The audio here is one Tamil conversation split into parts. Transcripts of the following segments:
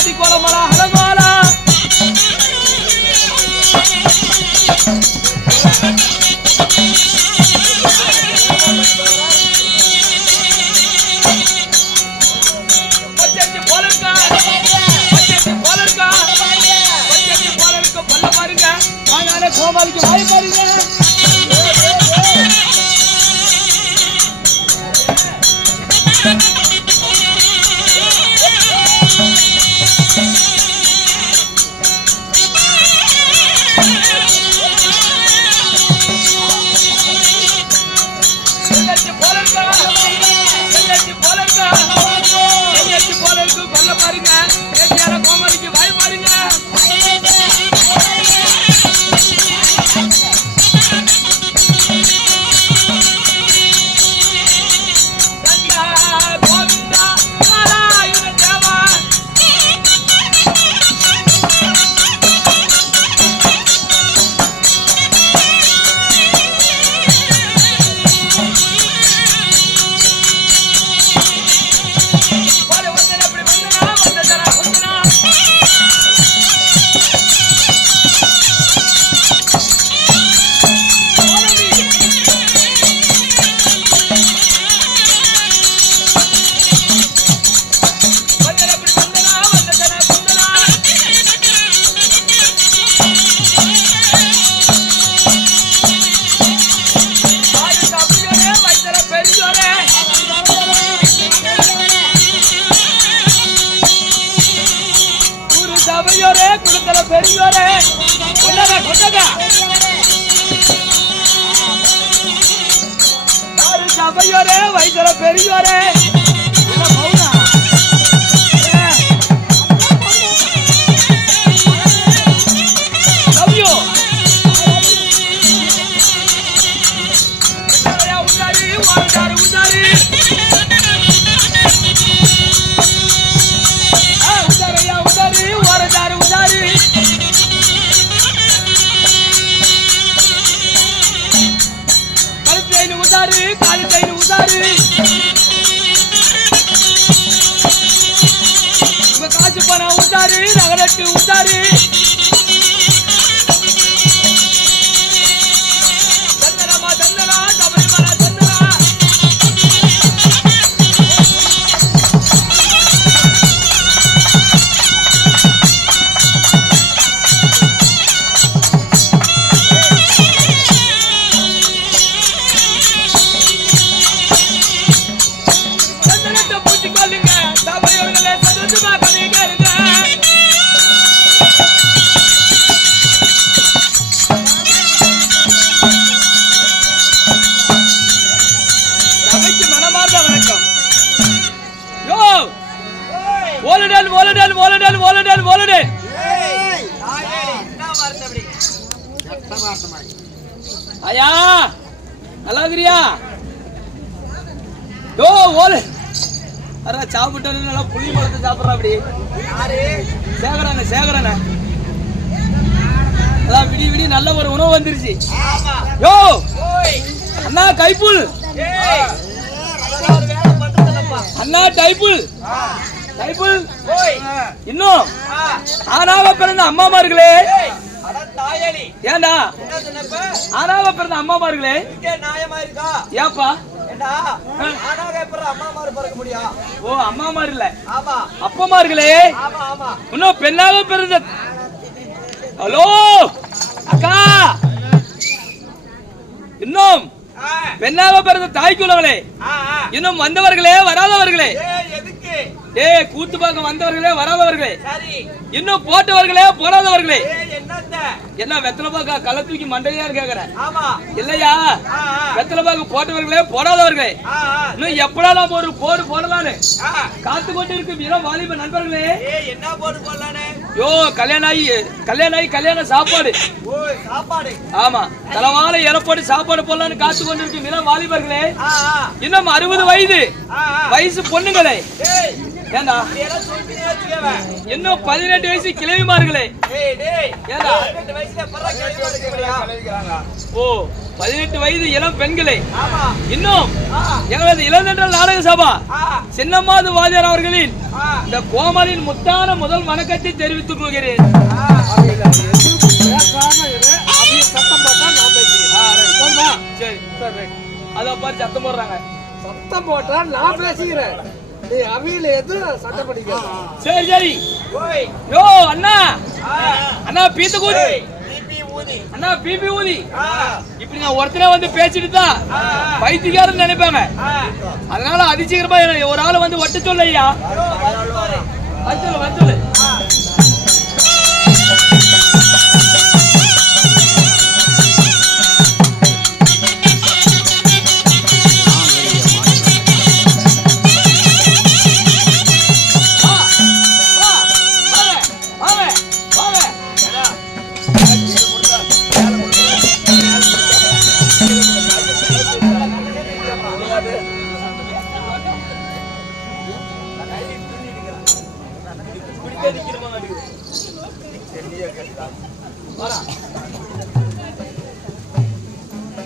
அடி கோலமலா ஹலமாலா கோபாலிக்கு வாய் பாருங்க சபையோரே வைத்திர பெரியோரே காசு பணம் உதாரு நகரட்டு உதாரு சந்தனமா சந்தனா சபரிமலை சந்தனா ஐயா நல்லா இருக்கிறியா? சாப்பிட்டு நல்லா புளி பழத்தை சாப்பிட்றா அப்படி சேகரான சேகரான அதான் விடி விடி நல்ல ஒரு உணவு வந்துருச்சு. யோ அண்ணா கைப்புல் அண்ணா டைப்புல் டைப்புல் இன்னும் ஆனாவ பிறந்த அம்மாமார்களே ஏண்டா ஆனாவ பிறந்த அம்மாமார்களே ஏப்பா ஓ அம்மாமார் இல்ல அப்பமார்களே இன்னும் பெண்ணாக பிறந்த ஹலோ அக்கா இன்னும் பெண்ணாக பிறந்த தாய்க்குள்ளவர்களே இன்னும் வந்தவர்களே வராதவர்களே கூத்து பார்க்க வந்தவர்களே வராதவர்களே இன்னும் போட்டவர்களே போடாதவர்களே என்ன வெத்தலை பாக்க களை தூக்கி மண்டையா கேக்குற இல்லையா? வெத்தலை பாக்க போட்டவர்களே போடாதவர்களே இன்னும் எப்படா நாம ஒரு போடு போடலான்னு காத்து கொண்டு இருக்கும் இளம் வாலிப நண்பர்களே என்ன போடு போடலானே? யோ கல்யாணம் ஆகி கல்யாண சாப்பாடு ஆமா தலவாழ இறப்போடு சாப்பாடு போடலான்னு காத்து கொண்டு இருக்கும் இளம் வாலிபர்களே இன்னும் 60 வயசு பொண்ணுங்களே ஏண்டா இன்னும் 18 வயசு கிளவிமார்களே ஏண்டா ஓ 18 வயது இளம் பெண்களே இன்னும் எங்களது இளந்தென்றல் நாடக சபா சின்னம்மாது வாதியார் அவர்களின் இந்த கோமலின் முத்தான முதல் வணக்கத்தை தெரிவித்துக் கொள்கிறேன். சரி அத பாரு சத்தம் போடுறாங்க. சத்தம் போட்டா நான் பேசுகிறேன். நீ அவியில எது சத்தம் படிக்க. சரி சரி யோ அண்ணா அண்ணா பீத்து கூதி அண்ணா பிபி ஊதி இப்படி நான் ஒருத்தரே வந்து பேசிட்டு தான் பைத்தியக்காரன்னு நினைப்பாங்க. அதனால அதிசீக்கிரமா ஒரு ஆள் வந்து ஒட்ட சொல்ல ஐயா. வந்து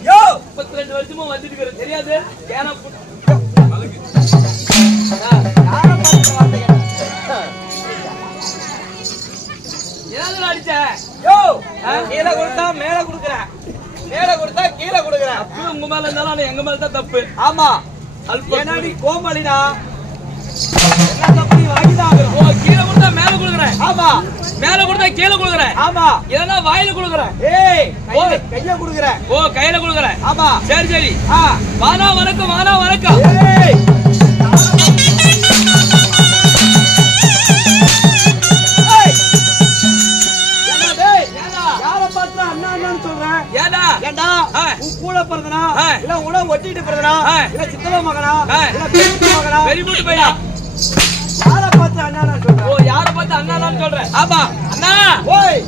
யோ 32 வருஷமா வந்துட்டு தெரியாது அடிச்ச யோ கீழே கொடுத்தா மேல குடுக்குறேன், மேல கொடுத்தா கீழே குடுக்குறேன். அப்ப உங்க மேல இருந்தாலும் எங்க மேல தான் தப்பு. ஆமா ஏன்னாடி கோமாளிடா என்ன தப்பு நீ வாங்கிதான். ஓ கீழே கொடுத்தா மேல குடுக்குறேன். ஆமா மேல கொடுத்தா கீழே குடுக்குறேன். ஆமா இல்லன்னா வாயில குடுக்குறேன். ஏய் கையில குடுக்குறேன். ஓ கையில குடுக்குறேன். ஆமா சரி சரி வானா வணக்கம் வானா வணக்கம். ஏய் கூட பிறந்தனா இல்ல உன ஒட்டிட்டு பிறந்தனா இல்ல சித்தவ மகனா இல்ல பெரிய மகனா பெரிய பையா யார பார்த்து அண்ணா சொல்றேன். ஓ யார பார்த்து அண்ணான்னு சொல்றேன். ஆமா அண்ணா ஓய்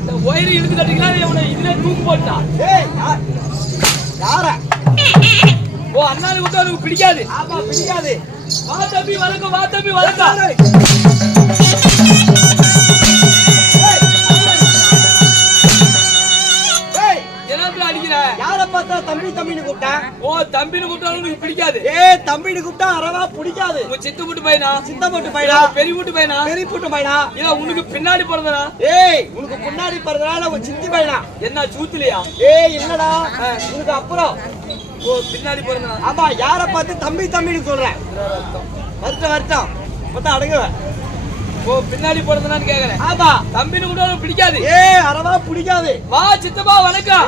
இந்த ஒயிறு இழுத்து கட்டிங்களா இவனை இதுல தூக்கு போட்டா. ஏய் யார ஓ அண்ணானு கூட உனக்கு பிடிக்காது. ஆமா பிடிக்காது. வா தம்பி வணக்கம் வா தம்பி வணக்கம். யார பார்த்தா தம்பி தம்பின்னு கூப்பிட்டேன். ஓ தம்பின்னு கூப்பிட்டா உனக்கு பிடிக்காது. ஏ தம்பின்னு கூப்பிட்டா அரவா பிடிக்காது. உங்க சித்து புட்டு பையனா சித்த புட்டு பையனா பெரிய புட்டு பையனா பெரிய புட்டு பையனா இல்ல உனக்கு பின்னாடி பிறந்தனா. ஏய் உனக்கு பின்னாடி பிறந்தனா உங்க சித்தி பையனா என்ன சூத்துலையா. ஏய் இல்லடா உனக்கு அப்புறம் ஓ பின்னாடி பிறந்தனா. ஆமா யார பார்த்து தம்பி தம்பின்னு சொல்றேன். வருஷம் வருஷம் மொத்தம் அடங்குவேன். ஓ பின்னாடி பிறந்தனான்னு கேக்குறேன். ஆமா தம்பின்னு கூட உனக்கு பிடிக்காது. ஏ அரவா பிடிக்காது. வா சித்தப்பா வணக்கம்.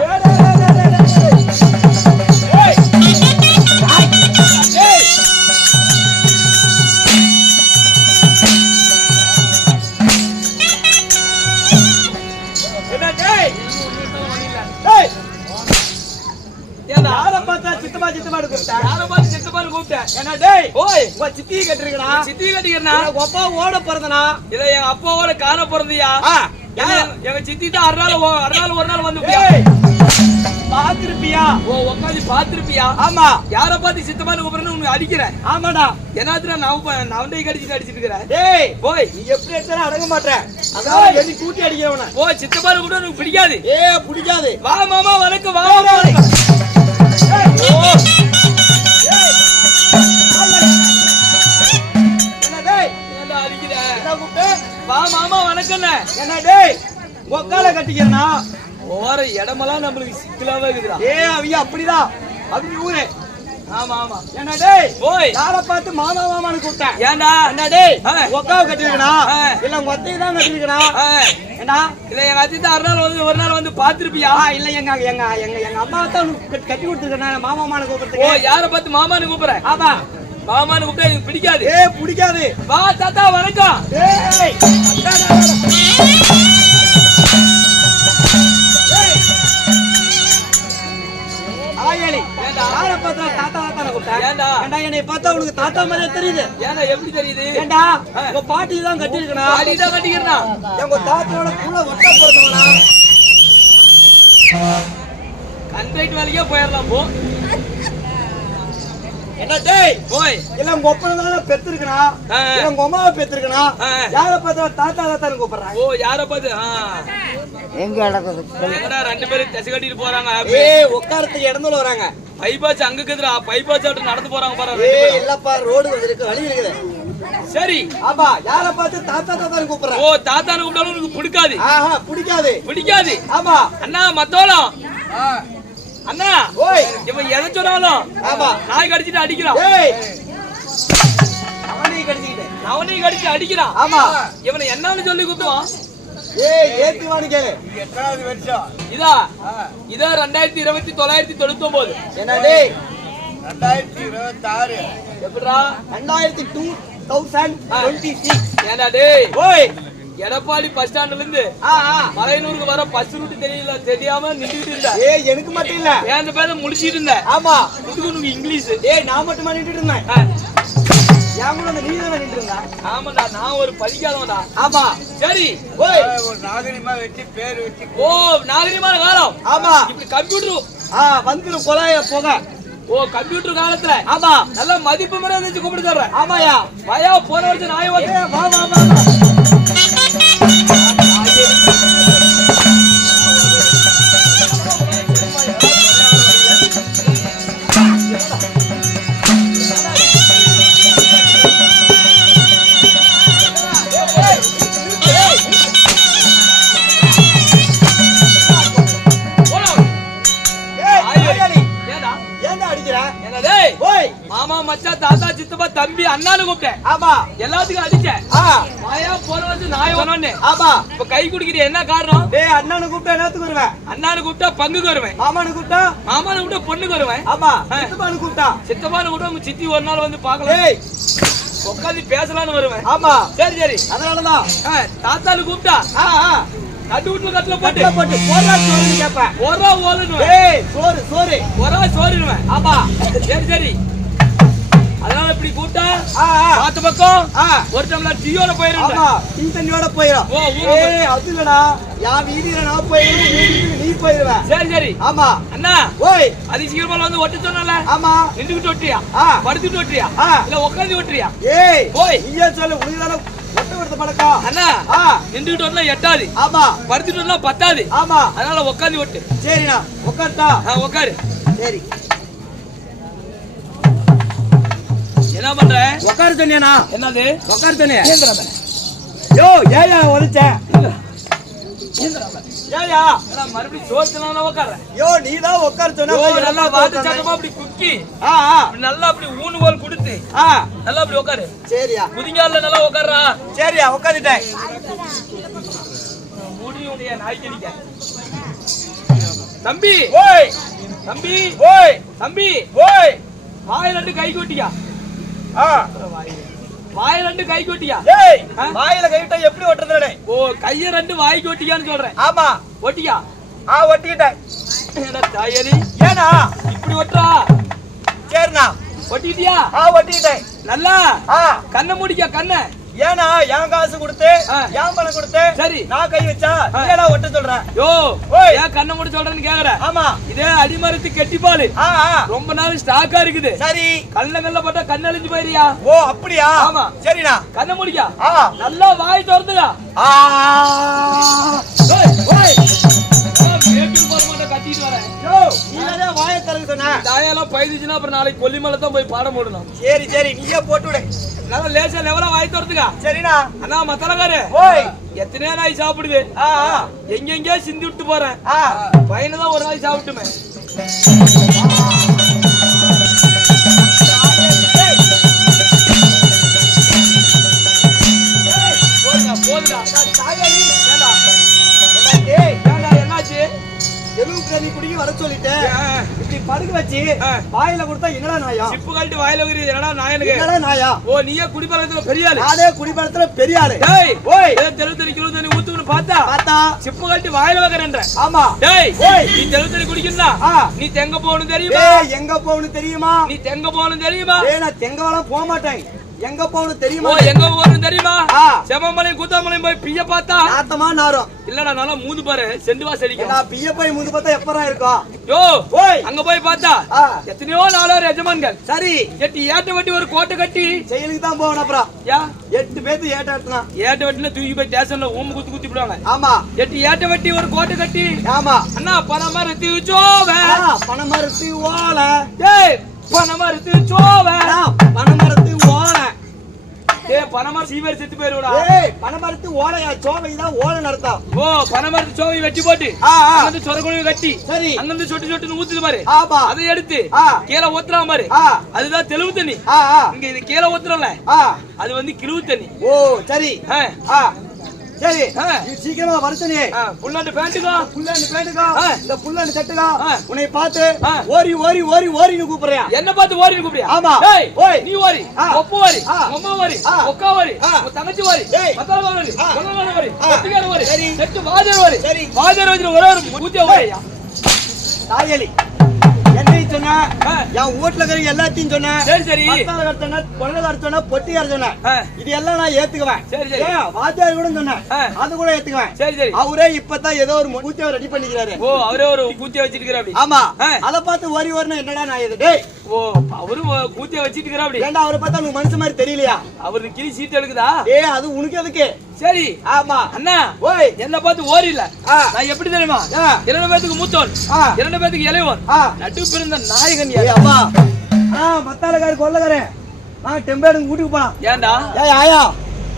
சித்தி கட்டிருக்கா சித்தி கட்டிக்கிறா அப்பா ஓட பிறந்தனா இல்ல எங்க அப்பாவோட கார பிறந்தியா. எங்க சித்தி தான் அரை ஒரு நாள் வந்து பாத்திருப்பியா. ஓ உட்காந்து பாத்திருப்பியா. ஆமா யார பார்த்து சித்தமான கூப்பிடுறேன்னு உனக்கு அடிக்கிறேன். ஆமாடா என்னாத்துல நான் கடிச்சிட்டு இருக்கிறேன். டேய் போய் நீ எப்படி எடுத்தாலும் அடங்க மாட்டேன். அதான் எதி கூட்டி அடிக்கிறவன. ஓ சித்தமான கூட உனக்கு பிடிக்காது. ஏ பிடிக்காது. வா மாமா வணக்கம் வா மாமா. வா மாமா வணக்கம். என்ன டேய் உக்கால கட்டிக்கிறனா ஓர இடமெல்லாம் நம்மளுக்கு சிக்கலாவே இருக்குடா. ஏ அவியா அப்படிதான் அப்படி ஊரே. ஆமா ஆமா என்ன டேய் ஓய் யார பார்த்து மாமா மாமான்னு கூப்பிட்டேன். ஏண்டா என்ன டேய் உக்கால கட்டிருக்கனா இல்ல உங்க அத்தை தான் கட்டிருக்கனா. ஏண்டா இல்ல எங்க அத்தை தான் ஒரு நாள் வந்து பாத்திருப்பியா. இல்ல எங்க எங்க எங்க எங்க அம்மா தான் கட்டி கொடுத்துருக்கேன் மாமா மாமான்னு கூப்பிடுறேன். ஓ யார பார்த்து மாமான்னு கூப்பிடுறேன். ஆமா மாமான்னு கூப்பிட்டா எனக்கு பிடிக்காது. ஏ பிடிக்காது. வா தாத்தா வணக்கம். ஏய் ஆயலி யார பார்த்தா தாத்தா தாத்தா கூப்பிட்டா. ஏண்டா ஏண்டா என்னை பார்த்தா உனக்கு தாத்தா மாதிரியே தெரியுது. ஏண்டா எப்படி தெரியுது. ஏண்டா உங்க பாட்டி தான் கட்டிருக்கனா. பாட்டி தான் கட்டிக்கிறனா. எங்க தாத்தாவோட புள்ள ஒட்ட பிறந்தவனா. கண்ட்ரைட் வேலைக்கே போயிடலாம் போ. என்ன டேய் போய் இல்ல உங்க ஒப்பனை பெத்திருக்கனா இல்ல உங்க அம்மாவை பெத்திருக்கனா யார பார்த்தா தாத்தா தாத்தான்னு கூப்பிடுறாங்க. ஓ யார பார்த்து எங்க நடக்குது எங்கடா ரெண்டு பேரும் தசை கட்டிட்டு போறாங்க. ஏய் உட்காரத்துக்கு இடத்துல வராங்க. பைபாஸ் அங்க இருக்குதுடா. பைபாஸ் ஆட்டு நடந்து போறாங்க பாரு. ஏய் இல்லப்பா ரோடு வந்திருக்கு வழி இருக்குது. சரி ஆமா யார பார்த்து தாத்தா தாத்தான்னு கூப்பிடுறாங்க. ஓ தாத்தான்னு கூப்பிட்டாலும் உனக்கு பிடிக்காது. ஆஹா பிடிக்காது பிடிக்காது. ஆமா அண்ணா மத்தோளம் அண்ணா ஓய் இவன் எதை சொன்னாலும் ஆமா நாய் கடிச்சிட்டு அடிக்கிறான். ஏய் அவனை கடிச்சிட்டே அவனையும் கடிச்சு அடிக்கிறான். ஆமா இவனை என்னன்னு சொல்லி கூப்பிடுவான். ஏய் ஏத்திவான்னு கேளு. எத்தனாவது வருஷம்? இதா 2999. என்ன டேய் 2026. எப்படிடா 2026 ஏண்டா டேய் ஓய் எடப்பாடி பஸ் ஸ்டாண்ட்ல இருந்து மலையனூருக்கு வர பஸ் ரூட் தெரியல தெரியாம நின்றுட்டு இருந்த. ஏய் எனக்கு மட்டும் இல்ல ஏன் அந்த பேர முடிச்சிட்டு இருந்த. ஆமா இதுக்கு உனக்கு இங்கிலீஷ். ஏய் நான் மட்டும் நின்னுட்டு இருந்தேன். ஏன் கூட அந்த நீ தான நின்னுட்டு இருந்தா. ஆமாடா நான் ஒரு படிக்காதவன்டா. ஆமா சரி ஓய் ஒரு நாகரிகமா வச்சு பேர் வச்சு ஓ நாகரிகமான காலம். ஆமா இப்படி கம்ப்யூட்டர் வந்துரும் கொலைய போக. ஓ கம்ப்யூட்டர் காலத்துல ஆமா நல்ல மதிப்பு முறை இருந்துச்சு கூப்பிட்டு சொல்றேன். ஆமாயா பயா போன வருஷம் நாய் வந்து ஏய் வா வா வா மாமா மச்சான் தாத்தா சித்தப்பா தம்பி அண்ணான்னு கூப்பிட்டேன். ஆமா எல்லாத்துக்கும் அடிச்சேன். மாயா போன வருஷம் நாய் சொன்னே. ஆமா இப்ப கை குடிக்கிற என்ன காரணம். டேய் அண்ணானு கூப்பிட்டா என்னத்துக்கு வருவேன். அண்ணானு கூப்பிட்டா பங்குக்கு வருவேன். மாமானு கூப்பிட்டா மாமானு கூப்பிட்டா பொண்ணுக்கு வருவேன். ஆமா சித்தப்பானு கூப்பிட்டா சித்தப்பானு கூப்பிட்டா உங்க சித்தி ஒரு நாள் வந்து பாக்கலாம். டேய் உட்காந்து பேசலாம்னு வருவேன். ஆமா சரி சரி அதனாலதான் தாத்தானு கூப்பிட்டா கட்டு வீட்டுல கட்டுல போட்டு போட்டு போறா சோறுன்னு கேப்பேன். ஒரு ஓலுன்னு டேய் சோறு சோறு ஒரு சோறுவேன். ஆமா சரி சரி அதனால இப்படி கூப்பிட்டா பாத்து பக்கம் ஒரு டம்ளர் டீயோட போயிரும். ஆமா டீ தண்ணியோட போயிரும். ஓ ஏய் அது இல்லடா யா வீதியில நான் போயிரும் நீ போயிடுவ. சரி சரி ஆமா அண்ணா ஓய் அது சீக்கிரமா வந்து ஒட்ட சொன்னல. ஆமா நின்னுட்டு ஒட்டியா படுத்துட்டு ஒட்டியா இல்ல உட்காந்து ஒட்டியா. ஏய் ஓய் நீயே சொல்லு உனக்கு ஒட்ட விடுற பழக்கம். அண்ணா நின்னுட்டு ஒட்டா எட்டாது. ஆமா படுத்துட்டு ஒட்டா பத்தாது. ஆமா அதனால உட்காந்து ஒட்டு. சரிண்ணா உட்கார்ட்டா உட்காரு. சரி என்ன பண்ற. உட்காரு சொன்னியாண்ணா. என்னது உட்காரு சொன்னியா. யோ ஏயா ஒலிச்ச ஏயா மறுபடியும் சோத்துனா உட்கார்றேன். யோ நீதான் உட்காரு சொன்ன. நல்லா வாத்து சட்டமா அப்படி குக்கி நல்லா அப்படி ஊனுகோல் கொடுத்து நல்லா அப்படி உட்காரு. சரியா முதிங்கால நல்லா உட்கார்றா. சரியா உட்காந்துட்டேன். முடியுடைய நாய்க்கடிக்க தம்பி ஓய் தம்பி ஓய் தம்பி ஓய் வாய் ரெண்டு கை கொட்டியா. வாய் ரெண்டு கை கொட்டியா. ஏய் வாயில கைட்ட எப்படி ஒட்டுறதுடே. ஓ கைய ரெண்டு வாய் கொட்டியான்னு சொல்றேன். ஆமா ஒட்டியா. ஒட்டிட்டேன். ஏடா தாயரி ஏனா இப்படி ஒட்டா. சரிண்ணா ஒட்டிட்டியா. ஒட்டிட்டேன். நல்லா கண்ணை முடிக்க கண்ணை. ஏனா என் காசு கொடுத்து என் பணம் கொடுத்து சரி நான் கை வச்சா இல்லடா ஒட்ட சொல்றேன். யோ ஏன் கண்ணை முடி சொல்றேன்னு கேக்குற. ஆமா இதே அடிமரத்து கெட்டிப்பாலு ரொம்ப நாள் ஸ்டாக்கா இருக்குது. சரி கல்ல போட்டா கண்ணு அழிஞ்சு போயிரியா. ஓ அப்படியா. ஆமா சரிண்ணா கண்ணை முடிக்கா. நல்லா வாய் திறந்துடா. கட்டிட்டு வரேன். வாயை திறக்க சொன்ன. தாயெல்லாம் பயிடுச்சுன்னா அப்புறம் நாளைக்கு கொல்லிமலை தான் போய் பாடம் போடணும். சரி சரி நீயே போட்டு விடு. நல்லா லேசா லெவலா வாய் திறந்துக்கா. சரிண்ணா. அண்ணா மத்தலக்காரு ஓய் எத்தனையோ நாய் சாப்பிடுது. எங்கெங்கயோ சிந்தி விட்டு போறேன். பையனதான் ஒரு நாய் சாப்பிட்டுமே. போதுடா என்னாச்சு. எலும்பு நீ குடிக்க வர சொல்லிட்டேன். இப்படி படுக்க வச்சு வாயில கொடுத்தா என்னடா நாயா. சிப்பு கழட்டி வாயில வைக்கிறது என்னடா நாயனுக்கு. என்னடா நாயா. ஓ நீயே குடிப்பழக்கத்துல பெரிய ஆளு. நானே குடிப்பழக்கத்துல பெரிய ஆளு. டேய் ஓய் 70 கிலோ தண்ணி ஊத்துன்னு பார்த்தா சிப்பு கழட்டி வாயில வைக்கிறேன்ற. ஆமா டேய் ஓய் நீ 70 தண்ணி குடிக்கிறா. நீ தெங்க போகணும் தெரியுமா. எங்க போகணும் தெரியுமா. நீ தெங்க போகணும் தெரியுமா. நான் தெங்கவெல்லாம் போக மாட்டேன். எங்க போகணும் தெரியுமா. எங்க போகணும் தெரியுமா. செமமலை கூத்தாமலை போய் பிய பார்த்தா நாத்தமா நாரும். இல்லடா நல்லா மூந்து பாரு செண்டு வாசம் அடிக்கும். நான் பிய போய் முந்து பார்த்தா எப்பரா இருக்கும்? யோ ஓய் அங்க போய் பார்த்தா ஆ. எத்தனையோ நாளார் எஜமான்கள் சரி எட்டு ஏட்ட வெட்டி ஒரு கோட்டை கட்டி செயலுக்கு தான் போகணும். அப்புறம் யா 8 பேத்து ஏட்ட எடுத்தனா. ஏட்ட வெட்டில தூக்கி போய் ஸ்டேஷன்ல ஓம்பு குத்தி குத்தி விடுவாங்க. ஆமா எட்டு ஏட்ட வெட்டி ஒரு கோட்டை கட்டி ஆமா. அண்ணா பணமா ரத்தி வச்சோவே பணமரத்து ஓலை. டேய் பணமா ரத்தி வச்சோவே பணமரத்து ஓலை. டேய் பணமா சீவர் செத்து போயிருடா. ஏய் பணமரத்து ஓலையா? சோவை தான் ஓலை நடத்தம். ஓ பணமரத்து சோவை வெட்டி போட்டு ஆ, ஆ. அங்கிருந்து சொரகுழி கட்டி சரி அங்கிருந்து சொட்டு சொட்டுன்னு ஊத்துது பாரு. ஆமா. அதை எடுத்து ஆ. கீழே ஊத்துறான் பாரு. ஆ அதுதான் தெளிவு தண்ணி. ஆ ஆ இங்க இது கீழே ஊத்துறோம்ல ஆ. அது வந்து கிழிவு தண்ணி. ஓ சரி ஆ. ஆ சரி. ஆ. நீ சீக்கிரமா வரச்சனே. ஆ, புல்லாண்டு பேண்ட்டுக்கோ புல்லாண்டு பேண்டுக்கா ஆ. இந்த புல்லாண்டு சட்டுக்கா ஆ. உன்னை பார்த்து ஆ. ஓரி ஓரி ஓரி ஓரின்னு கூப்பிடுறியா? என்ன பார்த்து ஓடி கூப்பிடியா? ஆமா. டேய் ஓய். நீ ஓடி ஆ. ஒப்பு ஓடி ஆ. அம்மா ஓடி ஆ. ஒக்கா ஓடி ஆ. உன் தங்கச்சி ஓடி டேய். மத்தால ஓடி ஆ. கொல்லல ஓடி ஆ. ஒத்திகார ஓடி சரி. செட்டு வாஜர் ஓடி சரி. வாஜர் ஓடி ஒரே ஒரு மூத்தியா ஓடியா? தாயலி என்னை சொன்ன ஆ. என் வீட்டுல இருக்கிற எல்லாத்தையும் சொன்ன. சரி சரி மத்தால சொன்ன குழந்தை சொன்ன பொட்டியார் சொன்ன. ஆ. இது எல்லாம் நான் ஏத்துக்குவேன். சரி, சரி. ஏன், வாத்தியார் கூட சொன்னேன். ஆ. அது கூட ஏத்துக்குவேன். சரி சரி அவரே இப்பதான் ஏதோ ஒரு மூத்தியாவை ரெடி பண்ணிக்கிறாரு. ஓ அவரே ஒரு கூத்தியா வச்சிருக்கிற அப்படி. ஆமா. ஆ. அத பார்த்து ஓரி ஓரினா என்னடா நான் இது? டேய் ஓ அவரு கூத்தியா வச்சிருக்கிற அப்படி. ஏண்டா அவரை பார்த்தா உனக்கு மனுஷன் மாதிரி தெரியலையா? அவருக்கு கிளி சீட் எடுக்குதா? ஏய் அது உனக்கு எதுக்கு? சரி ஆமா. அண்ணா ஓய். என்ன பார்த்து ஓடி இல்ல ஆ. நான் எப்படி தெரியுமா? ஆ. 2 பேத்துக்கு மூத்தோன் ஆ. 2 பேத்துக்கு இளையோன் ஆ. நடு பிறந்த நாயகன் ஏய் யாரு? அம்மா. மத்தாலக்காரு கொல்லக்காரன். டெம்பேடுங்க வீட்டுக்கு போலாம். ஏன்டா ஏய் ஆயா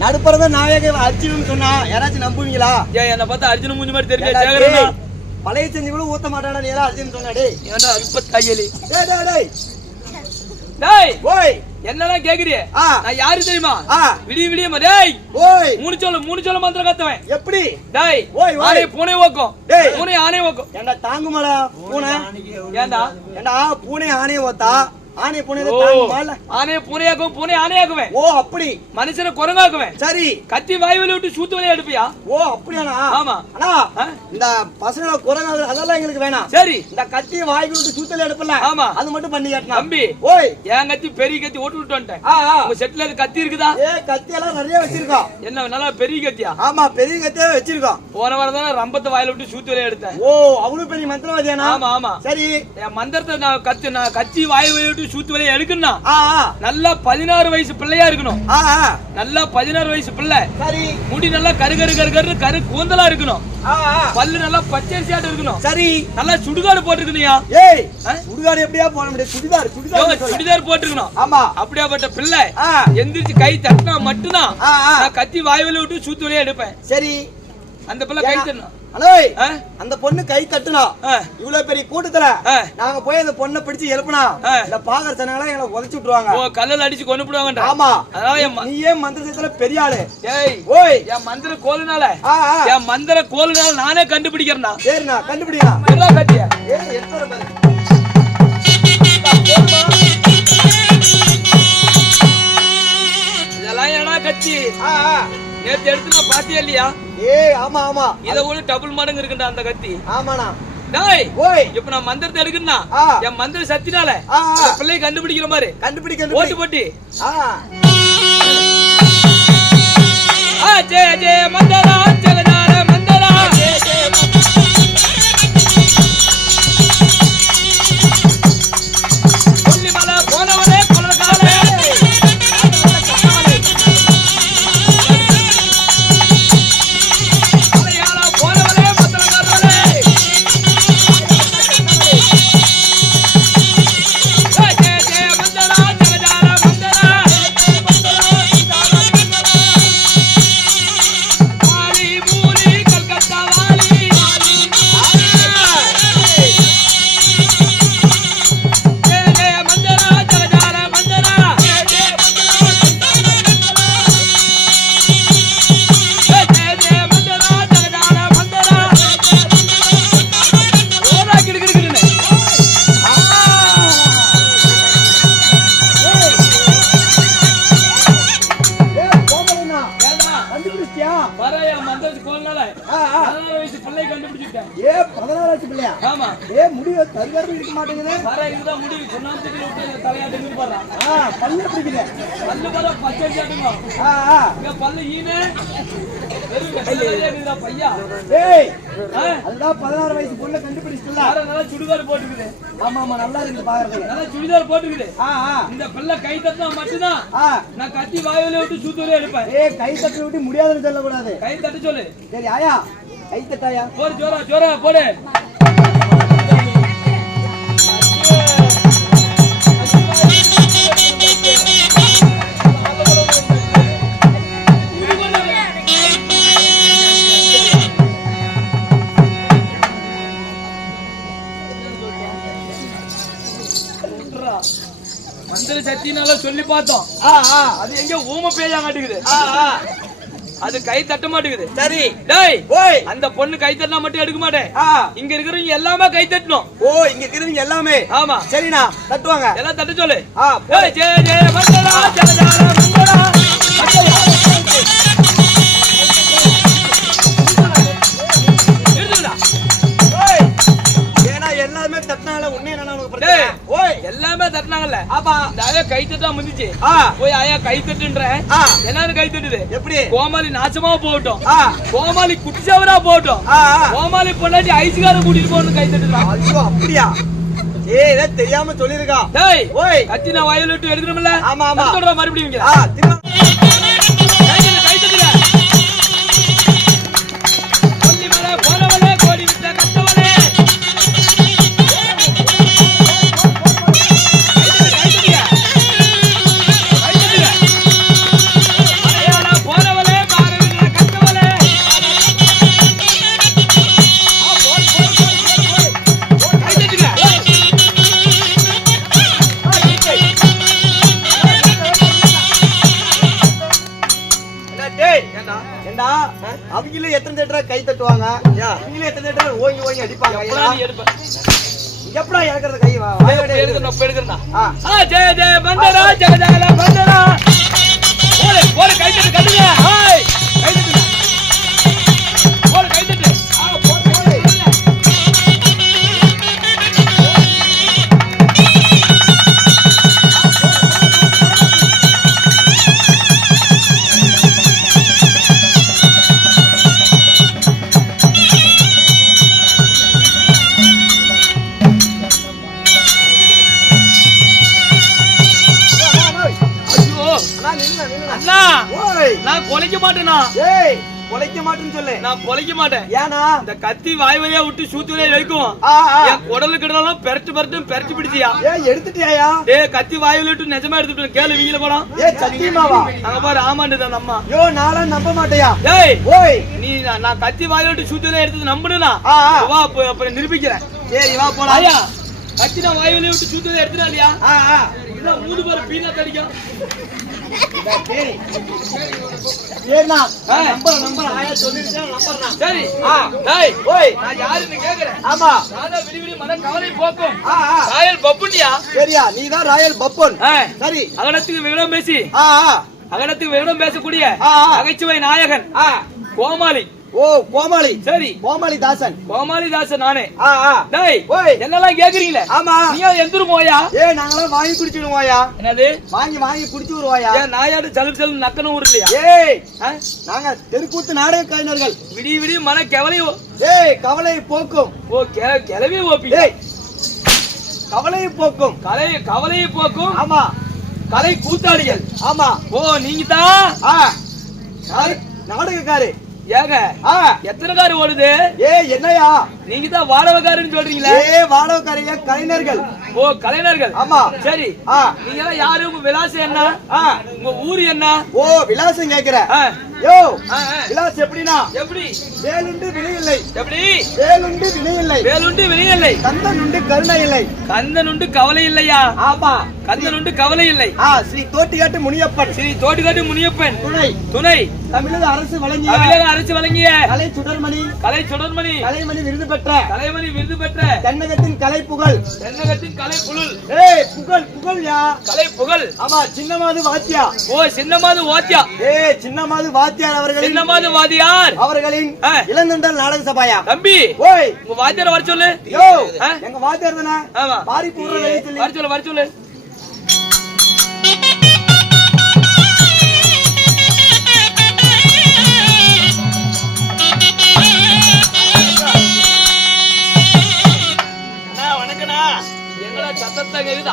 நடுப்புறத நாயக அர்ஜுனன் சொன்னா யாராச்சும் நம்புவீங்களா? ஏன் என்ன பார்த்தா அர்ஜுன மூஞ்சி மாதிரி தெரியல ஏண்டா சேகரனா? டேய், பழைய செஞ்சு கூட ஊத்த மாட்டாடா நீ எல்லாம் அர்ஜுனன் சொன்னா. டேய் ஏன்டா அல்ப தையலி டேய் டேய் டேய் டேய் ஓய். என்னலாம் கேக்குறியே? ஆ. நான் யாரு தெரியுமா? ஆ. விடிய விடிய டேய் ஓய். மூணு சொல்ல மந்திரம் கத்துவேன். எப்படி? டேய் ஓய், ஓய். ஆனை பூனை ஓக்கும் டேய். பூனை ஆனை ஓக்கும். ஏண்டா தாங்குமாடா பூனை? ஏன்டா ஏண்டா பூனை ஆணைய ஓத்தா? ஆனை பூனை ஓ, தாங்குமால? ஆனையை பூனையாக்கும் பூனை ஆனையாக்குவேன் ஓ அப்படி. மனுஷனை குரங்காக்குவேன். சரி. கத்தி வாய் வலி விட்டு சூத்து வலையை எடுப்பியா? ஓ அப்படியாண்ணா? ஆமா. அண்ணா ஆ? இந்த பசங்க குரங்கு அதெல்லாம் எங்களுக்கு வேணாம். சரி இந்த கத்தியை வாய்க்கு விட்டு சூத்தல எடுப்பல. ஆமா. அது மட்டும் பண்ணி காட்டணும். தம்பி ஓய். என் கத்தி பெரிய கத்தி ஓட்டு விட்டு வந்துட்டேன். ஆ ஆ. உங்க செட்ல அது கத்தி இருக்குதா? ஏ கத்தி எல்லாம் நிறைய வச்சிருக்கோம். என்ன நல்லா பெரிய கத்தியா? ஆமா பெரிய கத்தியே வச்சிருக்கோம். போன வாரம் தானே ரம்பத்தை வாயில விட்டு சூத்து வலையை எடுத்தேன். ஓ அவ்வளவு பெரிய மந்திரவாதியானா? ஆமா ஆமா. சரி. என் மந்திரத்தை நான் கத்தி வாய் வலி விட்டு சூத்து வலையை எடுக்கணும். ஆ ஆ. நல்லா 16 வயசு பிள்ளையா இருக்கணும். ஆ ஆ. நல்லா 16 வயசு பிள்ளை. சரி. முடி நல்லா கரு கூந்தலா இருக்கணும். ஆ ஆ. பல்லு நல்லா பச்சரிசியாட்டு இருக்கணும். சரி. நல்லா சுடுகாடு போட்டுருக்கணும்யா. ஏய் ஆ? சுடுகாடு எப்படியா போட முடியும்? சுடிதார் சுடிதார். சுடிதார் போட்டுருக்கணும். ஆமா. அப்படியாப்பட்ட பிள்ளை ஆ. எந்திரிச்சு கை தட்டினா மட்டும்தான் ஆ ஆ. நான் கத்தி வாய்வல விட்டு சூத்து வழியா எடுப்பேன். சரி. அந்த பிள்ளை கை தட்டணும். அலோய். ஆ? அந்த பொண்ணு கை தட்டுனா ஆ. இவ்வளவு பெரிய கூட்டத்துல ஆ. நாங்க போய் அந்த பொண்ணை பிடிச்சு எழுப்புனா ஆ. இந்த பாகர் சனங்கள எங்களை உதைச்சு விட்டுருவாங்க. ஓ கல்லல அடிச்சு கொண்டு போடுவாங்கடா. ஆமா. அதனால நீ ஏன் மந்திரத்துல பெரிய ஆளு? ஏய் ஓய். என் மந்திர கோலுனால ஆ ஆ. என் மந்திர கோலுனால நானே கண்டுபிடிக்கிறேன்டா. சரிண்ணா கண்டுபிடியா. எல்லா கத்தியா ஏய் எடுத்து பாரு. இதெல்லாம் ஏடா கத்தி ஆ ஆ. நேத்து எடுத்து நான் பாத்தியா இல்லையா? ஏய் ஆமா ஆமா. இத கூட டபுள் மடங்கு இருக்குடா அந்த கத்தி. ஆமாண்ணா. டேய் ஓய். இப்ப நான் மந்திரத்தை எடுக்கணும்னா ஆ. என் மந்திர சக்தினால ஆ, ஆ. அந்த பிள்ளையை கண்டுபிடிக்கிற மாதிரி கண்டுபிடி ஓட்டு போட்டி ஆ. ஜெய ஜெய மந்தரா ஜெகதார மந்தரா கொல்லிமலை போனவனே கொலகாலே மலையாள போனவனே மத்தலகாலே ஜெய ஜெய மந்தரா ஜெகதார மந்தரா கண்டுபிடிச்சியா? வரையா மந்திரத்து கோல்னால ஆ, ஆ. 16 வயசு பிள்ளை கண்டுபிடிச்சிட்டேன். 16 வயசு பிள்ளையா? ஆமா. முடிவு தருகாரம் இருக்க மாட்டேங்குது. வர இதுதான் முடிவு. சுண்ணாம்புக்கு விட்டு தலையாட்டுன்னு போறான். பல்லு பிடிக்கல. பல்லு வர பச்சை சாட்டுங்க. இங்க பல்லு ஈனே வெறும் வெள்ளலையா இருக்குடா பையா. ஏய் அதுதான் 16 வயசு பொண்ணை கண்டுபிடிச்சிட்டல. யார நல்லா சுடிதார் போட்டுக்குது. ஆமா ஆமா நல்லா இருக்குது பாக்குறதுக்கு. நல்லா சுடிதார் போட்டுக்குது. ஆ இந்த பிள்ளை கை தட்டினா மட்டும்தான் நான் கத்தி வாயில விட்டு சூத்தூரே எடுப்பேன். கை தட்ட விட்டு முடியாதுன்னு சொல்லக்கூடாது. கை தட்ட சொல்லு. சரி ஆயா கை தட்டாயா? போடு ஜோரா ஜோரா போடு. மந்திர சக்தினால சொல்லி பார்த்தோம். அது எங்க ஊம பேயா மாட்டேங்குது. அது கை தட்ட மாட்டேங்குது. சரி டேய் ஓய் அந்த பொண்ணு கை தட்டினா மட்டும் எடுக்க மாட்டேன். இங்க இருக்கிறவங்க எல்லாமே கை தட்டணும். இங்க இருக்கிறவங்க எல்லாமே. ஆமா சரிண்ணா தட்டுவாங்க. எல்லாம் தட்ட சொல்லு. ஏய் ஜெய ஜெய மங்களா ஜெய ஜெய மங்களா எல்லாமே தட்டினால உன்னை என்ன உனக்கு பிரச்சனை? ஓய் எல்லாமே தட்டினாங்கல்ல. ஆமா இந்த ஆயா கை தட்டா முந்திச்சு. போய் ஆயா கை தட்டுன்ற எல்லாரும் கை தட்டுது. எப்படி கோமாளி நாசமா போகட்டும், கோமாளி குட்டிச்சவரா போகட்டும், கோமாளி பொண்டாட்டி ஐஸ்கார கூட்டிட்டு போகணும் கை தட்டுறான். ஐயோ அப்படியா? ஏய் இத தெரியாம சொல்லிருக்கா. டேய் ஓய் கத்தி நான் வாயில விட்டு எடுக்கணும்ல. ஆமா ஆமா சொல்ற மறுபடியும் இங்க கை தட்டுங்க. கொல்லி மலை போனவளே கோடி விட்ட கத்தவளே அவங்களே எத்தனை தேட்டரா கை தட்டுவாங்க, அவங்களே எத்தனை தேட்டரா ஓங்கி ஓங்கி அடிப்பாங்க. எப்படா இறக்குறது கை? ஜெய ஜெய பந்தரா ஜெய ஜெய பந்தரா போடு கை தட்டு கட்டுங்க. கை தட்டு போடு கை தட்டு. அண்ணா நான் கொலைக்க மாட்டேனா? ஏய் கொலைக்க மாட்டேன்னு சொல்லு. நான் கொலைக்க மாட்டேன். ஏனா இந்த கத்தி வாய் வழியா விட்டு சூத்துலே வைக்கும். என் குடலு கிடலாம் பெரட்டு பெரட்டு பிடிச்சியா? ஏய் எடுத்துட்டியாயா? டேய் கத்தி வாய் வழியா விட்டு நிஜமா எடுத்துட்டு கேளு வீல போலாம். ஏய் சத்தியமாவா? அங்க பாரு ஆமாண்டா அம்மா. யோ நாளா நம்ப மாட்டேயா? ஏய் ஓய் நீ நான் கத்தி வாய் விட்டு சூத்துலே எடுத்து நம்புனா வா அப்புறம் நிரூபிக்கிறேன். சரி வா போலாம். ஐயா கத்தி நான் வாய் வழியா விட்டு சூத்துலே எடுத்துடா இல்லையா? இல்ல மூணு பேர் பீனா தடிக்கும். சரி ஓய் நான் யாருன்னு கேக்குறேன். ஆமா நான் விடிவிடி மன கவலை போக்கும் ராயல் பப்புனியா? சரியா நீதான் ராயல் பப்பன். சரி அகனத்துக்கு விவரம் பேசி அகனத்துக்கு விவரம் பேசக்கூடிய நகைச்சுவை நாயகன் கோமாளி. ஓ கோமாளி. சரி கோமாளி தாசன். கோமாளி தாசன் நானே. டேய் ஓய் என்னெல்லாம் கேக்குறீங்களே? ஆமா நீ எந்திருமோயா? ஏய் நாங்கலாம் வாங்கி குடிச்சிடுவோயா. என்னது வாங்கி குடிச்சு வருவாயா? ஏன் நாயாடு ஜலு நக்கணும் ஊர் இல்லையா? ஏய் நாங்க தெருக்கூத்து நாடக கலைஞர்கள். விடி மன கவலை. ஏய் கவலை போக்கும். ஓ கிளவி ஓப்பி. ஏய் கவலை போக்கும். கவலையை போக்கும். ஆமா கலை கூத்தாடிகள். ஆமா ஓ நீங்க தான் நாடகக்காரு. ஏங்க எத்தனை காரு ஓடுது? ஏய் என்னையா நீங்க தான் வாடகைக்காரன்னு சொல்றீங்களே? ஏய் வாடகைக்காரங்க கலைஞர்கள். ஓ கலைஞர்கள். ஆமா சரி நீங்க எல்லாம் யாரு? உங்க விலாசம் என்ன? உங்க ஊரு என்ன? ஓ விலாசம் கேக்குற? யோ விலாசம் எப்படினா? எப்படி? வேலுண்டு வினை இல்லை. எப்படி? வேலுண்டு வினை இல்லை. வேலுண்டு வினை இல்லை. கந்தனுண்டு கருணை இல்லை. கந்தனுண்டு கவலை இல்லையா? ஆமா கந்தனுண்டு கவலை இல்லை. ஸ்ரீ தோட்டிகாட்டு முனியப்பன். ஸ்ரீ தோட்டிகாட்டு முனியப்பன் துணை தமிழக அரசு வழங்கிய கலை சுடர்மணி கலைமணி விருது பெற்ற தென்னகத்தின் கலை புகழ் ஏய் புகழ் புகழ்யா கலை புகழ். ஆமா சின்னமாது வாத்தியா சின்னமாது வாத்தியா ஏய் சின்னமாது வாத்தியார் அவர்களின் இளந்தண்டல் நாடக சபாயா தம்பி ஓய் உங்க வாத்தியார வர சொல்லு. யோ எங்க வாத்தியார் தானே ஆமா பாரி பூர்ற வெளிய சொல்லி வர சொல்லு.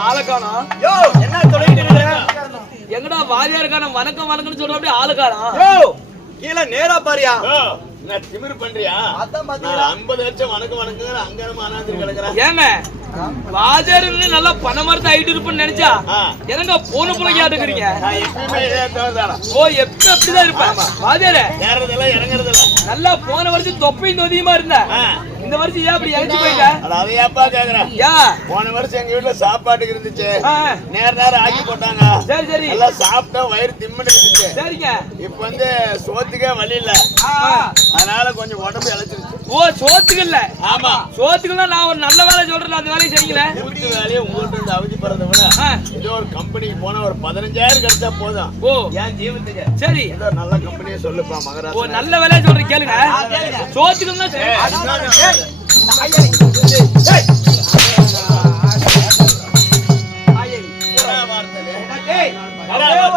ஆளுக்கானா என்ன சொல்லிட்டு எங்கடா வாதியாருக்கான வணக்கம் வணக்கம்னு சொல்ற அப்படியே ஆளுக்கானா கீழே நேரா பாரியா திமிரு பண்றியா? அதான் பாத்தீங்களா 50 லட்சம் வணக்கம் வணக்கம் அங்க அனாந்திரி கிடக்குற. ஏங்க வாதியாருன்னு நல்லா பணமரத்தை ஆயிட்டு இருப்பேன்னு நினைச்சா என்னங்க போன புள்ளைங்க ஆட்டுக்கிறீங்க? எப்படி அப்படிதான் இருப்பேன் வாதியாரு. ஏறதெல்லாம் இறங்குறதில்ல. நல்லா போன வருஷம் தொப்பையும் தொதியுமா இருந்த இந்த வருஷம் ஏன் அப்படி இறங்கி போயிட்ட? அதாவது ஏப்பா கேக்குறேன். போன வருஷம் எங்க வீட்டுல சாப்பாட்டுக்கு இருந்துச்சு, நேரம் ஆக்கி போட்டாங்க. சரி சரி நல்லா சாப்பிட்டா வயிறு திம்முன்னு இருந்துச்சு. சரிங்க. இப்ப சோத்துக்கே வழி இல்ல, அதனால கொஞ்சம் உடம்பு இழைச்சிருச்சு. சோத்துக்கு இல்ல? ஆமா சோத்துக்குன்னா நான் ஒரு நல்ல வேலை சொல்றேன், அந்த வேலையை செய்யல. வீட்டு வேலையை உங்கள்கிட்ட இருந்து அவதிப்படுறத விட ஏதோ ஒரு கம்பெனிக்கு போனா ஒரு 15,000 கிடைச்சா போதும். ஏன் ஜீவத்துக்கு. சரி ஏதோ நல்ல கம்பெனியை சொல்லுப்பா மகராஜ். நல்ல வேலையை சொல்றேன் கேளுங்க. சோத்துக்குன்னா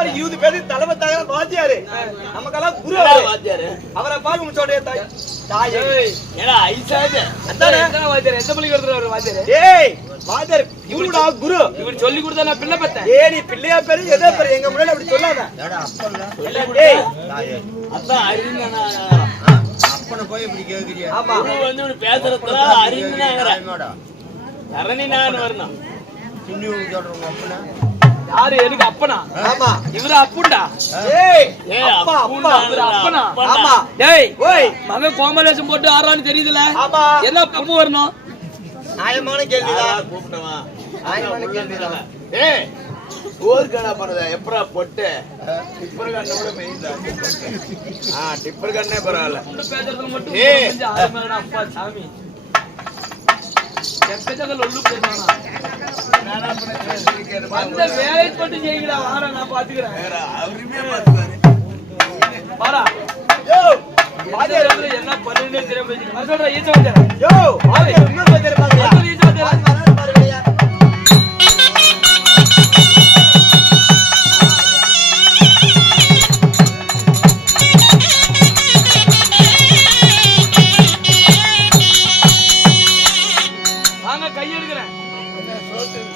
ஒரு 20 பேரு தலைமை தாயார் வாத்தியாரு, நமக்கெல்லாம் குரு வாத்தியாரு. அவரை பாருங்க முச்சோடைய தாய் ஏடா ஐசாது அதானே வாத்தியார். எந்த பள்ளிக்கு வருது வாத்தியார்? ஏய் வாத்தியார் இவருடா குரு. இவர் சொல்லி கொடுத்தா நான் பிள்ளை பத்தேன். ஏய் நீ பிள்ளையா பேரு எதோ பேரு எங்க முன்னாடி அப்படி சொல்லாத. ஏய் அதான் அறிஞனா அப்பன போய் இப்படி கேக்குறியா? ஆமா இப்படி பேசுறதுல அறிஞனாங்கற தரணி நான் வரணும். சுண்ணி சொல்றவங்க அப்பனா யாரு? எனக்கு அப்பனா? ஆமா இவரு அப்புண்டா. ஏய் அப்பா அப்பா இவரு அப்பனா? ஆமா டேய் ஓய் மகன் கோமலேசம் போட்டு ஆறான்னு தெரியுதுல? ஆமா என்ன பப்பு வரணும்? நியாயமான கேள்விதான். கூப்பிட்டவா நியாயமான கேள்விதான். ஏய் ஊர்கடா பண்ணத எப்பரா பொட்டு டிப்பர் கண்ணை கூட மெயின்டா. டிப்பர் கண்ணே பரவாயில்ல. பேசுறதுல மட்டும் ஏய். கொஞ்சம் ஆரம்பரடா அப்பா சாமி. எப்பதக லொல்லு போறானா? அந்த வேலை போட்டு செய்யுடா, வாடா நான் பாத்துக்கறேன். அவருமே பாத்துவாரு. வாடா. யோ வாத்தியார் வந்து என்ன பண்ணுனே தெரியாம போயிடுச்சு. நான் சொல்றேன் ஈச்ச வாத்தியார். யோ வாத்தியார் இன்னொரு வாத்தியார் பாருங்க. வாத்தியார் ஈச்ச வாத்தியார். வராரு பாருங்கயா. வாங்க கை எடுக்கறேன்.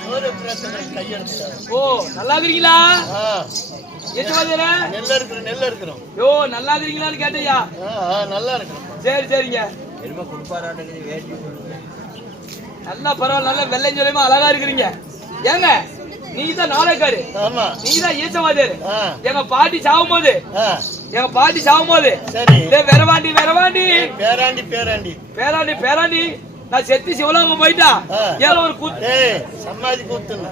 சோறு பிரச்சனை கையெடுத்து. ஓ நல்லா இருக்கீங்களா? ஈச்ச வாத்தியார். நெல்ல இருக்கிறோம். யோ நல்லா இருக்கீங்களான்னு கேட்டயா? நல்லா இருக்கிறோம். சரி சரிங்க. என்னமா குடுப்பாராட்டே வேட்டி நல்லா பரவாயில்ல, நல்லா வெள்ளையும் சொல்லியுமா அழகா இருக்கிறீங்க. ஏங்க நீங்க தான் நாளைக்காரு, ஆமா நீங்க தான் ஈச்சவாதியாரு. எங்க பாட்டி சாவும் போது சரி வெறவாண்டி வெறவாண்டி பேராண்டி பேராண்டி பேராண்டி பேராண்டி நான் செத்து சிவலோகம் போயிட்டா ஏதோ ஒரு கூத்து சமாதி கூத்துன்னு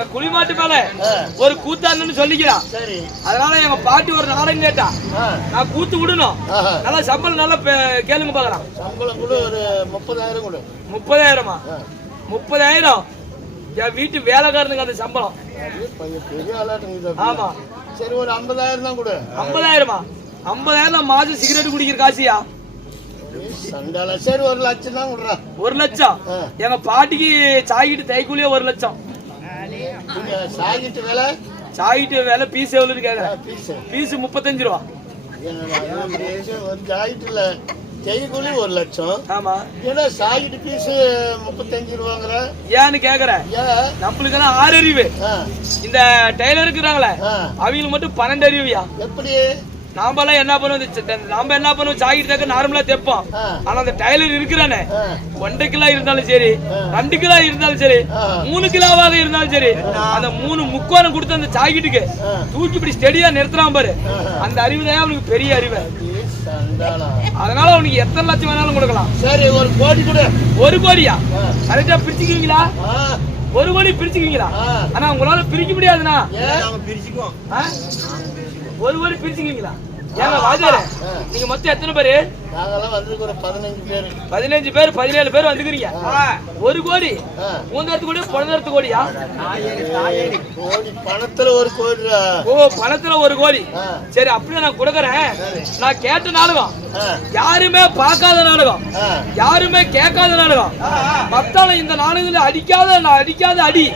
என் குளிமாட்டு மேல ஒரு கூத்தான்னு சொல்லிக்கிறான். சரி அதனால எங்க பாட்டி ஒரு நாடகம் கேட்டா நான் கூத்து விடணும், நல்லா சம்பளம் நல்லா கேளுங்க பாக்கலாம். சம்பளம் கூட ஒரு 30,000 கூட. 30,000மா? 30,000 என் வீட்டு வேலைக்காரனுக்கு அந்த சம்பளம். பெரிய ஆளாட்டுங்க. ஆமா சரி ஒரு 50,000 தான் கூட. 50,000மா? 50,000 மாசம் சிகரெட் குடிக்கிற காசியா? சண்டால சரி 1 லட்சம் தான் விடுறா. 1 லட்சம்? எங்க பாட்டிக்கு சாகிட்டு தைக்கூலியே 1 லட்சம். சாகிட்டு வேலை சாகிட்டு வேலை பீஸ் எவ்வளவு கேக்குறேன்? பீஸ் 35 ரூபா. சாகிட்டுல தைக்கூலி 1 லட்சம். ஆமா ஏன்னா சாகிட்டு பீஸ் 35 ரூபாங்கிற ஏன்னு கேக்குறேன். நம்மளுக்கு எல்லாம் 6 அறிவு, இந்த டெய்லர் இருக்கிறாங்களே அவங்களுக்கு மட்டும் 12 அறிவியா? எப்படி? நாம எல்லாம் என்ன பண்ணுவோம், சாகிட்டு தைக்க நார்மலா தைப்போம். ஆனா அந்த டைலர் இருக்கிறானே 1 கிலோ இருந்தாலும் சரி, 2 கிலோ இருந்தாலும் சரி, 3 கிலோவாக இருந்தாலும் சரி, அந்த 3 முக்கோணம் கொடுத்து அந்த சாகிட்டுக்கு தூக்கி இப்படி ஸ்டெடியா நிறுத்துறான் பாரு, அந்த அறிவு தான் அவனுக்கு பெரிய அறிவு. அதனால அவனுக்கு எத்தனை லட்சம் வேணாலும் கொடுக்கலாம். சரி 1 கோடி கூட. 1 கோடியா? கரெக்டா பிரிச்சுக்குவீங்களா? 1 கோடி பிரிச்சுக்குவீங்களா? ஆனா உங்களால பிரிக்க முடியாதுண்ணா. 1 கோடி பிரிச்சுக்குவீங்களா? ஏங்க வாஜாரு நீங்க மொத்தம் எத்தனை பேரு? நாங்கெல்லாம் வந்து ஒரு 15 பேர் 15 பேர் 17 பேர் வந்துக்கிறீங்க. 1 கோடி மூந்தரத்து கோடி பொழுதரத்து கோடியா? கோடி பணத்துல 1 கோடி. ஓ பணத்துல 1 கோடி. சரி அப்படியே நான் கொடுக்கறேன். நான் கேட்ட நாடகம் யாருமே பார்க்காத நாடகம், யாருமே கேட்காத நாடகம், மத்தால இந்த நாடகத்துல அடிக்காத அடி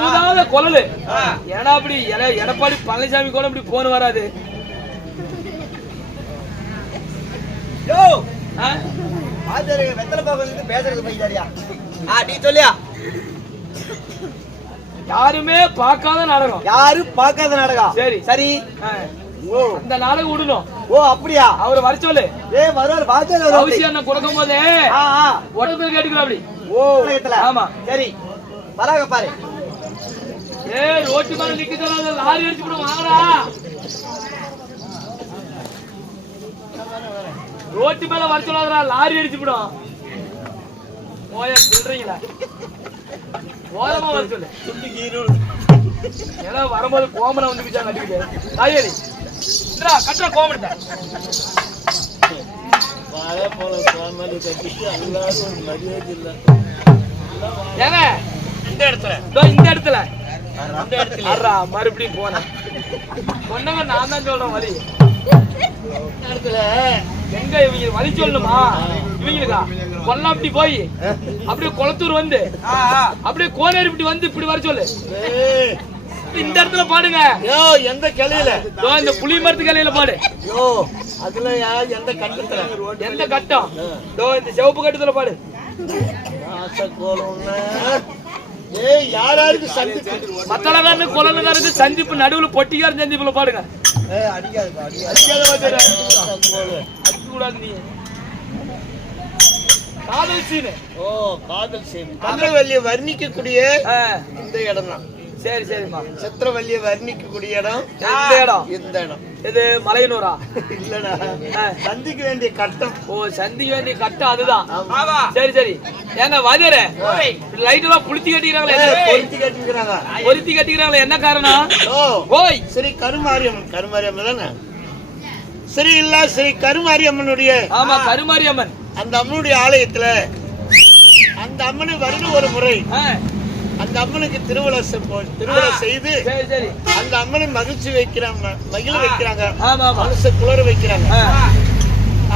மூணாவது குழலு. ஏன்னா அப்படி எடப்பாடி பழனிசாமி கூட அப்படி போன் வராது. யாருமே பார்க்காத நாடகம், யாரும் பார்க்காத நாடகம். சரி சரி அந்த நாடகம் விடணும். ஓ அப்படியா? அவரு வர சொல்லு. வருவார் வாஜர் அவசியம் என்ன கொடுக்கும் போதே உடம்பு கேட்டுக்கிறோம் அப்படி. ஓ ஆமா சரி வராங்க பாரு. ரோட்டு மேல நிக்க சொல்லாத, லாரி அடிச்சு விடும் வாங்கடா. ரோட்டு மேல வர சொல்லாதா, லாரி அடிச்சு விடும். போயா சொல்றீங்களா? ஓரமா வர சொல்லு. ஏன்னா வரும்போது கோமனை வந்து கட்டிக்கிட்டு தாயடி கட்டுற கோமனை ஏங்க இந்த இடத்துல மறுபடியும் போனேன் சொன்னவங்க நான் தான் சொல்றேன் வழி. எங்க இவங்க வழி சொல்லணுமா? இவங்களுக்கா கொல்லாப்பட்டி போய் அப்படியே குளத்தூர் வந்து அப்படியே கோனேரிப்பட்டி வந்து இப்படி வர சொல்லு. இந்த இடத்துல பாடுங்க. எந்த கிளையில? இந்த புளி மரத்து கிளையில பாடு. அதுல எந்த கட்டத்துல? எந்த கட்டம்? இந்த சிவப்பு கட்டத்துல பாடு. யாராருக்கு சந்திப்பு? மத்தளகாரனு கொலனகாரனுக்கு சந்திப்பு, நடுவுல பொட்டிக்கார சந்திப்புல பாடுங்க. காதல் சீனு. ஓ காதல் சீன். கதிரவல்லியை வர்ணிக்கக்கூடிய இந்த இடம் தான். சரி சரிம்மா. சித்திரவல்லியை வர்ணிக்கக்கூடிய இடம் இந்த இடம். இது மலையனூரா? இல்லடா, சந்திக்க வேண்டிய கட்டம். ஓ சந்திக்க வேண்டிய கட்டம் அதுதான். சரி சரி. ஏங்க வாதியாரே லைட் எல்லாம் புளித்தி கட்டிக்கிறாங்களே? பொருத்தி கட்டிக்கிறாங்களே என்ன காரணம்? ஓய் ஸ்ரீ கருமாரியம்மன். கருமாரியம்மன் தானே? ஸ்ரீ இல்ல ஸ்ரீ கருமாரியம்மனுடைய. ஆமா கருமாரியம்மன். அந்த அம்மனுடைய ஆலயத்துல அந்த அம்மனை வருட ஒரு முறை அந்த அம்மனுக்கு திருவிழா செய்து அந்த அம்மனை மகிழ்ச்சி வைக்கிறாங்க, மகிழ வைக்கிறாங்க, மனசை குளர வைக்கிறாங்க.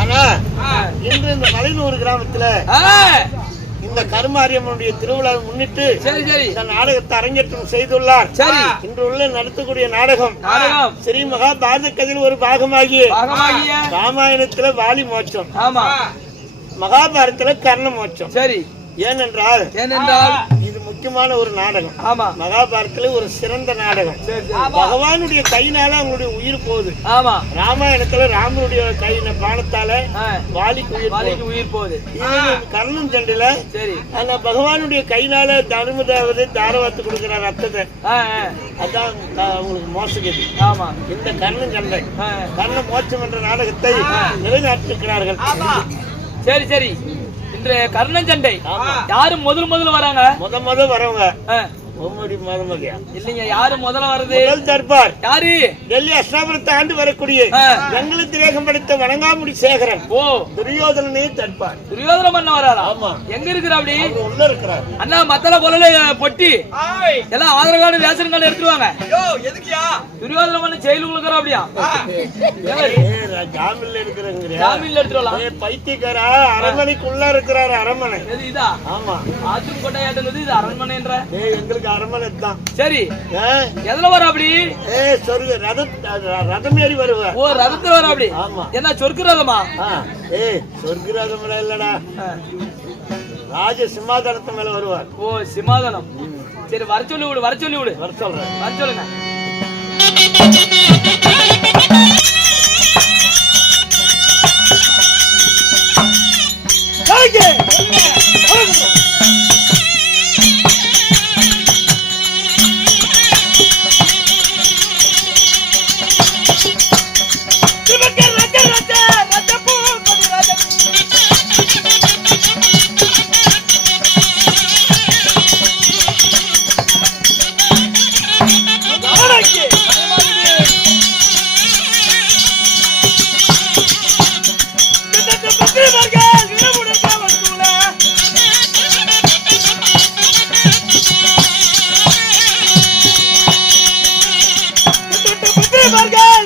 ஆனா இன்று இந்த மலையனூர் கிராமத்துல இந்த கருமாரியம்மனுடைய திருவிழாவை முன்னிட்டு இந்த நாடகத்தை அரங்கேற்றம் செய்துள்ளார். இன்று உள்ள நடத்தக்கூடிய நாடகம் ஸ்ரீ மகாபாரத கதையில் ஒரு பாகமாகிய ராமாயணத்துல வாலி மோட்சம், மகாபாரதத்துல கர்ண மோட்சம். சரி. ஏனென்றால் இது முக்கியமான ஒரு நாடகம். ஆமா, மகாபாரதத்துல ஒரு சிறந்த நாடகம். பகவானுடைய கையினால அவங்களுடைய உயிர் போகுது. ஆமா, ராமாயணத்துல ராமனுடைய கையின பானத்தால வாலிக்கு உயிர் போகுது. கர்ணன் சண்டையில சரி அந்த பகவானுடைய கையினால தனுமதாவது தாரவாத்து கொடுக்கிற ரத்தத்தை அதான் அவங்களுக்கு மோசகதி. ஆமா, இந்த கர்ணன் சண்டை கர்ண மோட்சம் என்ற நாடகத்தை நிலைநாட்டிருக்கிறார்கள். சரி சரி. இன்று கர்ணன் சண்டை யாரு முதல்ல வராங்க? முதல் வரவங்க இல்லைங்க. யாரு முதல்ல வருது? தர்பார். யாரு? டெல்லி அஸ்தாபுரத்தை ஆண்டு வரக்கூடிய வெங்கல திரேகம் படைத்த வணங்காமுடி சேகரன். ஓ துரியோதனனே தர்பார். துரியோதன மன்ன வராரா? ஆமா. எங்க இருக்கிற? அப்படி உள்ள இருக்கிறார். அண்ணா மத்தல கொல்ல பொட்டி எல்லாம் ஆதார் கார்டு ரேஷன் கார்டு எடுத்துருவாங்க. எதுக்கியா? துரியோதன மன்ன ஜெயிலுக்குள்ள இருக்கிற. அப்படியா? ஜாமீன்ல இருக்கிறாங்க. ஜாமீன்ல எடுத்துறலாம். பைத்தியக்காரா அரண்மனைக்குள்ள இருக்கிறாரு. அரண்மனை இது இதா? ஆமா, ஆத்தும் கொட்டையாட்டது இது அரண்மனைன்ற. எங்களுக்கு அரண்மனை தான். சரி, எதுல வர? அப்படி ரதம் ஏறி வருவ. ஓ ரதத்துல வர. அப்படி என்ன சொர்க்கு ரதமா? சொர்க்கு ரதம் இல்லடா, ராஜ சிம்மாதனத்து மேல வருவார். ஓ சிம்மாதனம். சரி வர சொல்லி விடு. வர சொல்றேன். வர சொல்லுங்க.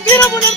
வீரமுடன்